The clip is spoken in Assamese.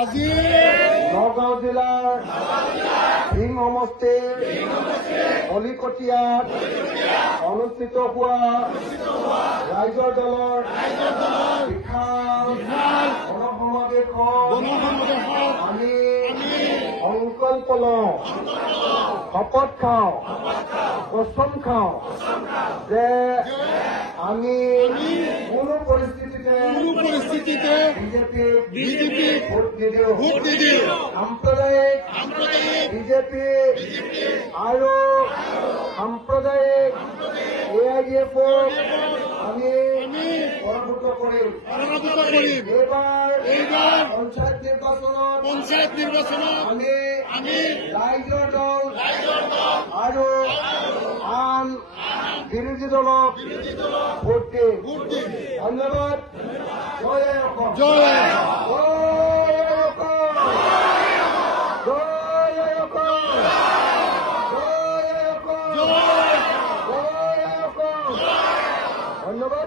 আজি নগাঁও জিলাৰ সিং সমষ্টিৰ কলিকটীয়াত অনুষ্ঠিত হোৱা ৰাইজৰ দলৰ বিশাল গণসমাৱেশত আমি সংকল্প লওঁ, শপত খাওঁ, কচম খাওঁ যে আমি কোনো পৰিস্থিতিতে বিজেপি ভোট নিদিওঁ। সাম্প্ৰদায়িক বিজেপি আৰু সাম্প্ৰদায়িক AIDF-ক আমি পৰাভূত কৰিম। এইবাৰ পঞ্চায়ত নিৰ্বাচনত আমি ৰাইজৰ দল আৰু আন বিৰোধী দলক ভোট দিম। ধন্যবাদ। জয় অসম।